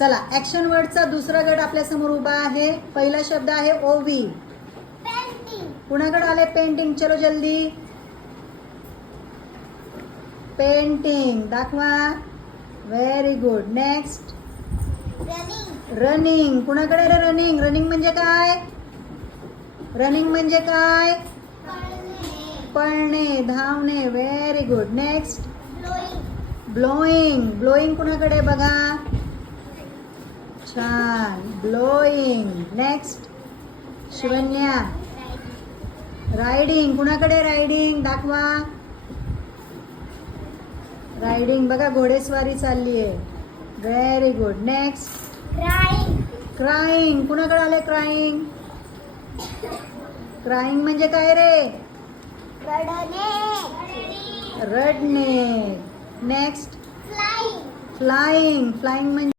चला, ऍक्शन वर्डचा दुसरा गट आपल्या समोर उभा आहे. पहिला शब्द आहे ओवी. पेंटिंग. कुणाकडे आले पेंटिंग? चलो जल्दी. पेंटिंग दाखवा. Very good. Next. Running. Running. कुणाकडे रे रनिंग? रनिंग म्हणजे काय? रनिंग म्हणजे काय? पळणे. पळणे, धावणे. Very good. Next. Blowing. Blowing. Blowing कुणाकडे बघा. छान. ब्लोईंग. नेक्स्ट. शिवन्या. रायडिंग. कुणाकडे रायडिंग? दाखवा. रायडिंग बघा, घोडेस्वारी चालली आहे. Very good. Next. Crying. Crying. कुणाकडे आले क्राईंग? क्राईंग म्हणजे काय रे? रडणे. रडणे. नेक्स्ट. फ्लाइंग. फ्लाईंग. फ्लाईंग म्हणजे